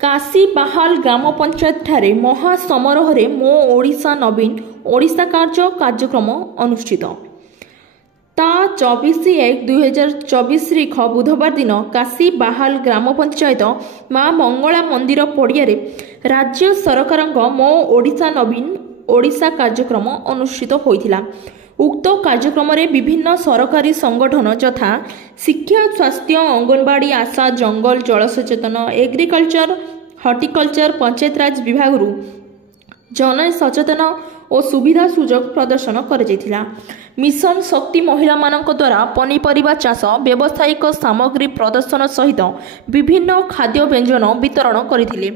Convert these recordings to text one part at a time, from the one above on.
काशी बाहाल ग्राम पंचायत ठारे महासमारोह मो ओडिशा नवीन ओडिशा कार्यक्रम अनुष्ठित ता 24/1/2024 तारीख बुधवार दिन काशी बाहाल ग्राम पंचायत माँ मंगला मंदिर पड़िया राज्य सरकार मो ओडिशा नवीन ओडिशा कार्यक्रम अनुष्ठित होइथिला। उक्त कार्यक्रम विभिन्न सरकारी संगठन यथा शिक्षा स्वास्थ्य अंगनवाड़ी आशा जंगल जलसेचन एग्रिकल्चर हर्टिकल्चर पंचायतराज विभाग जन सचेतन और सुविधा सुजोग प्रदर्शन कर मिशन शक्ति महिला मानक द्वारा पनीपरिबा चाष व्यावसायिक सामग्री प्रदर्शन सहित विभिन्न खाद्य व्यंजन वितरण करथिले।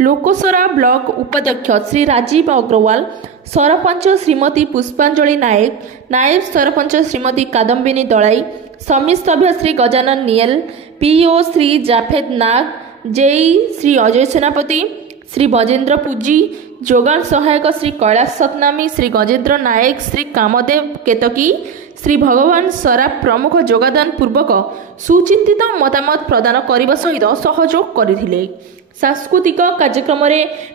लोकसरा ब्लॉक उपाध्यक्ष श्री राजीव अग्रवाल, सरपंच श्रीमती पुष्पांजलि नायक, नायब सरपंच श्रीमती कादम्बिनी दलाई, समिति सभ्य श्री गजानन नियल, पीओ श्री जाफेद नाग, जेई श्री अजय सेनापति, श्री बजेन्द्र पूजी, जोगान सहायक श्री कैलाश सतनामी, श्री गजेन्द्र नायक, श्री कामदेव केतकी, श्री भगवान सराफ प्रमुख योगदान पूर्वक सुचिंतित मतामत प्रदान करने सहित सहयोग करथिले। सांस्कृतिक कार्यक्रम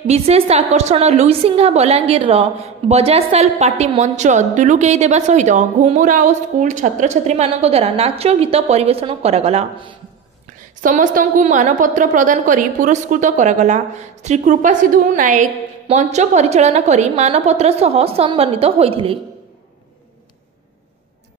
विशेष आकर्षण लुईसिंघा बलांगीर बजासाल पार्टी मंच दुलुकेई देवा सहित घुमुरा और स्कूल छात्र छात्री मानक द्वारा नाच गीत परिवेषण करागला। समस्त को मानपत्र प्रदान करी पुरस्कृत करागला। श्री कृपा सिधु नायक मंच परिचालना करी मानपत्र सह सम्मानित होइथिले।